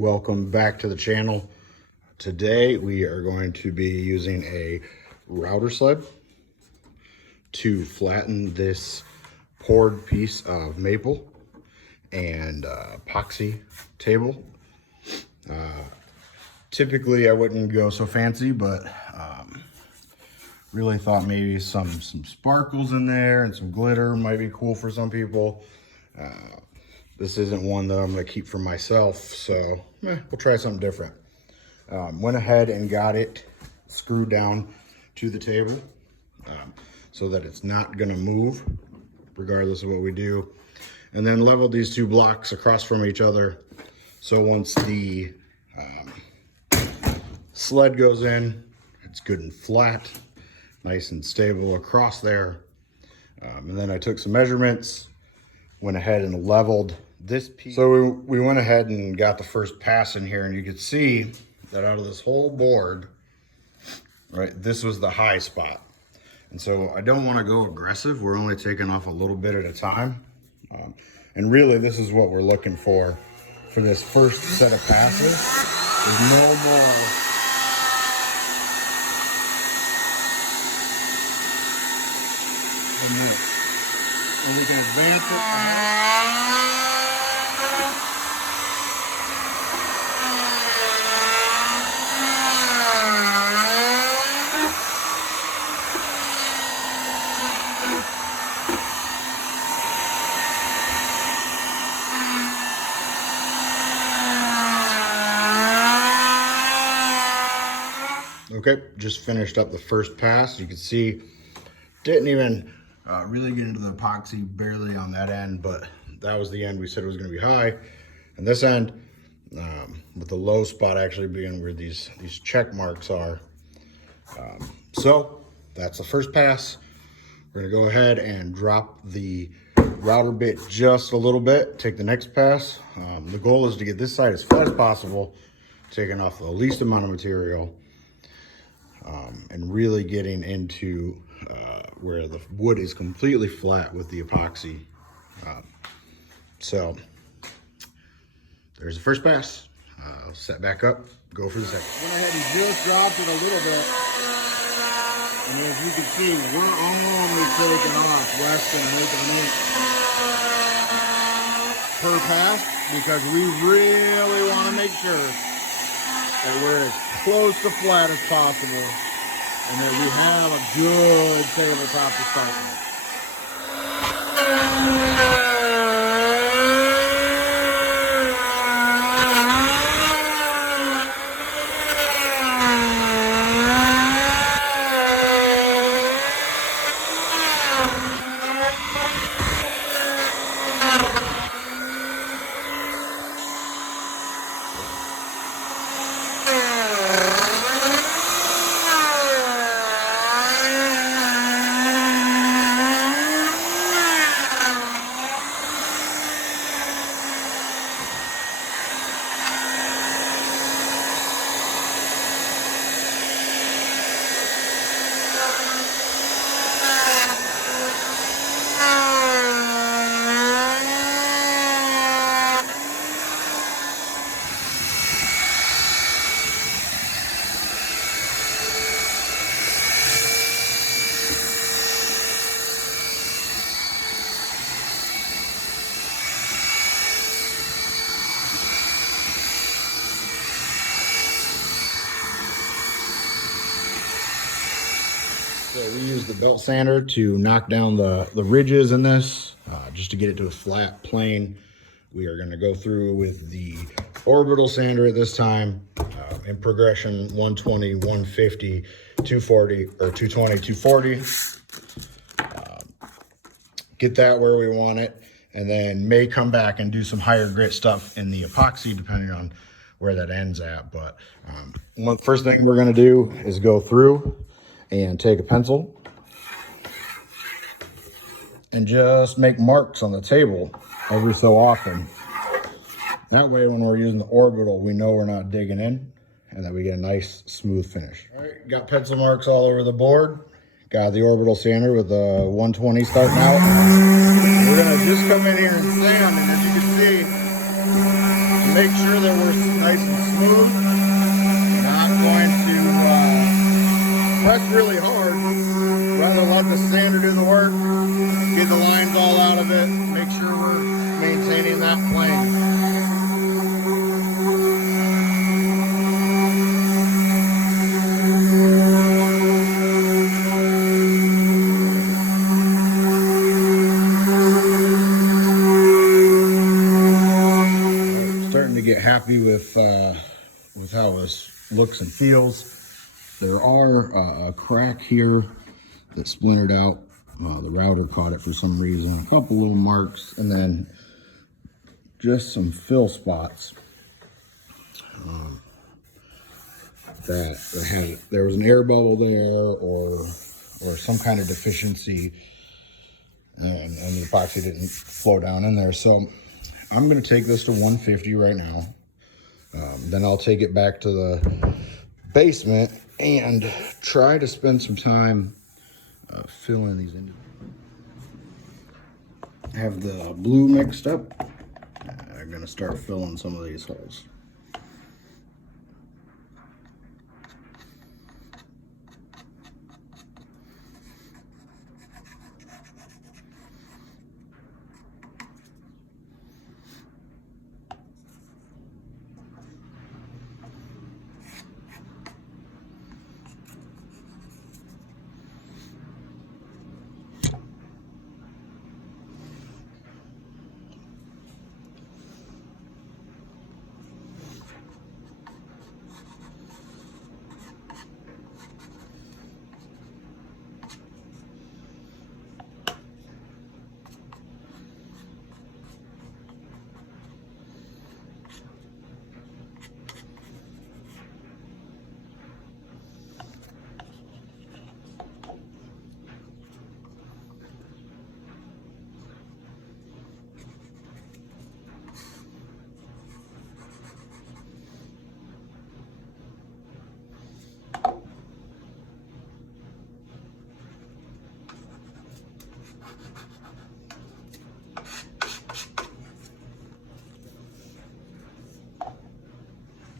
Welcome back to the channel. Today we are going to be using a router sled to flatten this poured piece of maple and epoxy table. Typically I wouldn't go so fancy, but really thought maybe some sparkles in there and some glitter might be cool for some people. This isn't one that I'm going to keep for myself, so we'll try something different. Went ahead and got it screwed down to the table so that it's not going to move regardless of what we do. And then leveled these two blocks across from each other. So once the sled goes in, it's good and flat, nice and stable across there. And then I took some measurements, went ahead and leveled this piece. So we went ahead and got the first pass in here, and you could see that out of this whole board, right, this was the high spot. And so I don't want to go aggressive. We're only taking off a little bit at a time. And really this is what we're looking for this first set of passes. There's no more than this. And we can advance it. Okay, just finished up the first pass. You can see, didn't even really get into the epoxy, barely on that end, but that was the end we said it was going to be high. And this end, with the low spot actually being where these check marks are. So that's the first pass. We're going to go ahead and drop the router bit just a little bit, take the next pass. The goal is to get this side as flat as possible, taking off the least amount of material. And really getting into where the wood is completely flat with the epoxy. So there's the first pass. I'll set back up, go for the second. Went ahead and just dropped it a little bit. And as you can see, we're only taking off less than 1/8 inch per pass, because we really want to make sure that we're as close to flat as possible and that we have a good tabletop to start with. So we use the belt sander to knock down the ridges in this, just to get it to a flat plane. We are going to go through with the orbital sander at this time, in progression 120, 150, 240, or 220, 240. Get that where we want it, and then may come back and do some higher grit stuff in the epoxy depending on where that ends at. But first thing we're going to do is go through and take a pencil and just make marks on the table every so often. That way when we're using the orbital, we know we're not digging in and that we get a nice smooth finish. All right, got pencil marks all over the board. Got the orbital sander with the 120 starting out. We're gonna just come in here and sand, and as you can see, make sure that we're nice and smooth. Not going to press really hard. Rather let the sander do the work, get the lines all out of it, make sure we're maintaining that plane. Starting to get happy with how this looks and feels. There are a crack here that splintered out. The router caught it for some reason. A couple little marks, and then just some fill spots there was an air bubble there, or some kind of deficiency, and the epoxy didn't flow down in there. So I'm going to take this to 150 right now. Then I'll take it back to the basement and try to spend some time filling these in. Have the blue mixed up. I'm going to start filling some of these holes.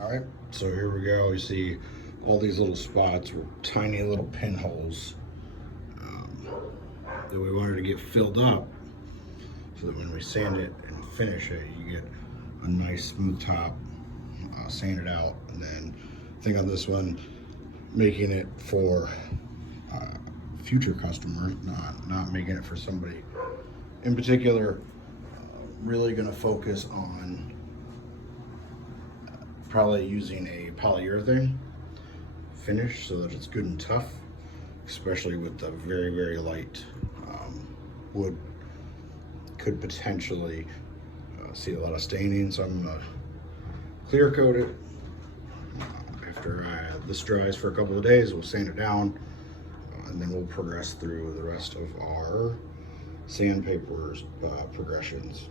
All right, so here we go. You see all these little spots were tiny little pinholes that we wanted to get filled up so that when we sand it and finish it, you get a nice smooth top, sand it out. And then I think on this one, making it for future customers, not making it for somebody in particular, really gonna focus on probably using a polyurethane finish so that it's good and tough, especially with the very, very light wood. Could potentially see a lot of staining, so I'm gonna clear coat it. After this dries for a couple of days, we'll sand it down, and then we'll progress through the rest of our sandpaper progressions.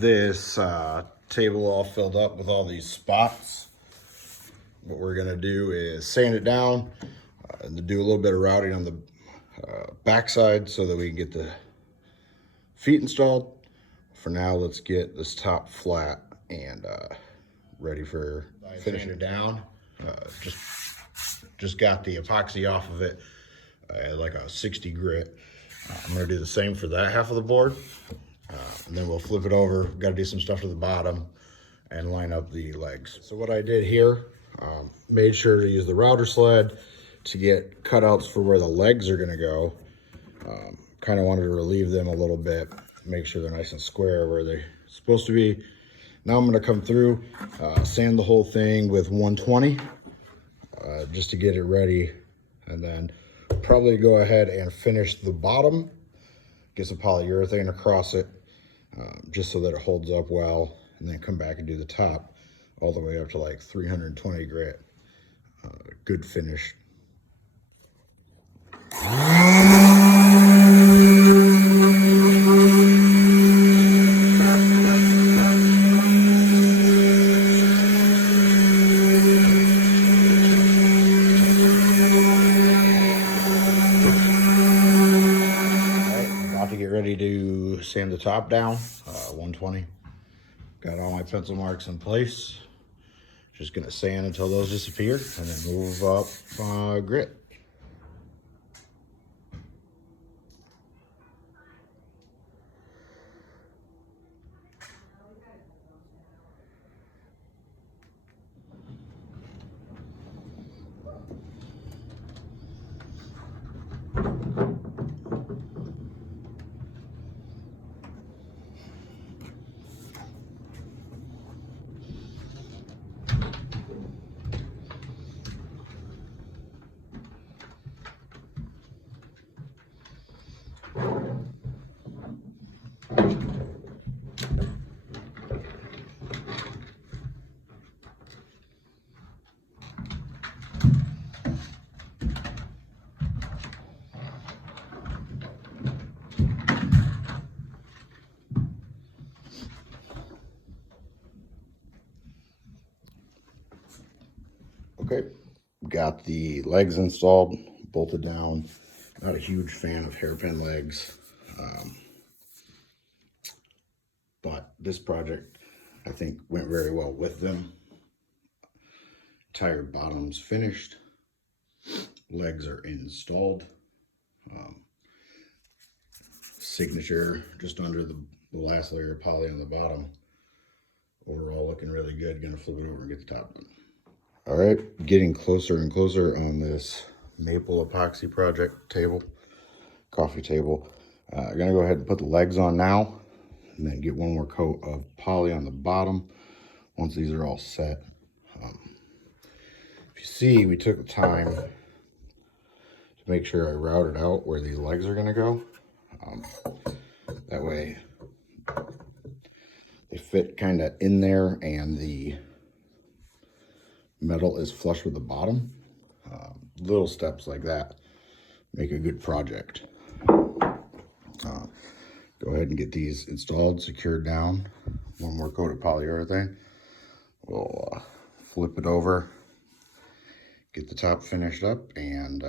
This table all filled up with all these spots. What we're gonna do is sand it down and do a little bit of routing on the backside so that we can get the feet installed. For now, let's get this top flat and ready for finishing it down. Just got the epoxy off of it at like a 60 grit. I'm gonna do the same for that half of the board. And then we'll flip it over. Got to do some stuff to the bottom and line up the legs. So what I did here, made sure to use the router sled to get cutouts for where the legs are going to go. Kind of wanted to relieve them a little bit, make sure they're nice and square where they're supposed to be. Now I'm going to come through, sand the whole thing with 120 just to get it ready, and then probably go ahead and finish the bottom, get some polyurethane across it, just so that it holds up well, and then come back and do the top all the way up to like 320 grit. Good finish. About to get ready to sand the top down, 120. Got all my pencil marks in place. Just gonna sand until those disappear and then move up grit. Okay, got the legs installed, bolted down. Not a huge fan of hairpin legs, but this project I think went very well with them. Entire bottom's finished, legs are installed. Signature just under the last layer of poly on the bottom. Overall looking really good. Gonna flip it over and get the top done. All right, getting closer and closer on this maple epoxy project table, coffee table. Gonna go ahead and put the legs on now, and then get one more coat of poly on the bottom once these are all set. If you see, we took the time to make sure I routed out where these legs are gonna go. That way they fit kind of in there and the metal is flush with the bottom. Little steps like that make a good project. Go ahead and get these installed, secured down. One more coat of polyurethane. We'll flip it over, get the top finished up, and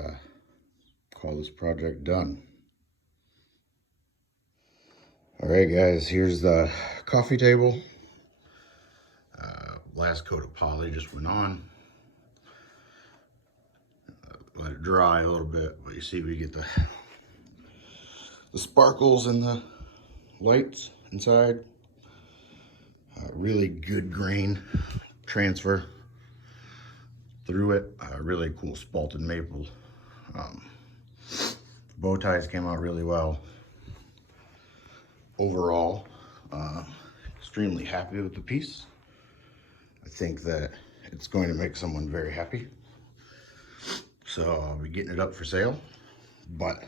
call this project done. All right, guys, here's the coffee table. Last coat of poly just went on. Let it dry a little bit, but you see we get the sparkles and the lights inside. Really good grain transfer through it. Really cool spalted maple. Bow ties came out really well. Overall, extremely happy with the piece. I think that it's going to make someone very happy. So I'll be getting it up for sale, but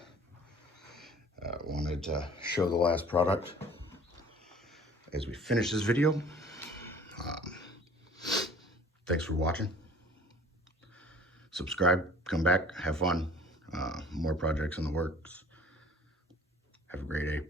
wanted to show the last product as we finish this video. Thanks for watching. Subscribe, come back, have fun. More projects in the works. Have a great day.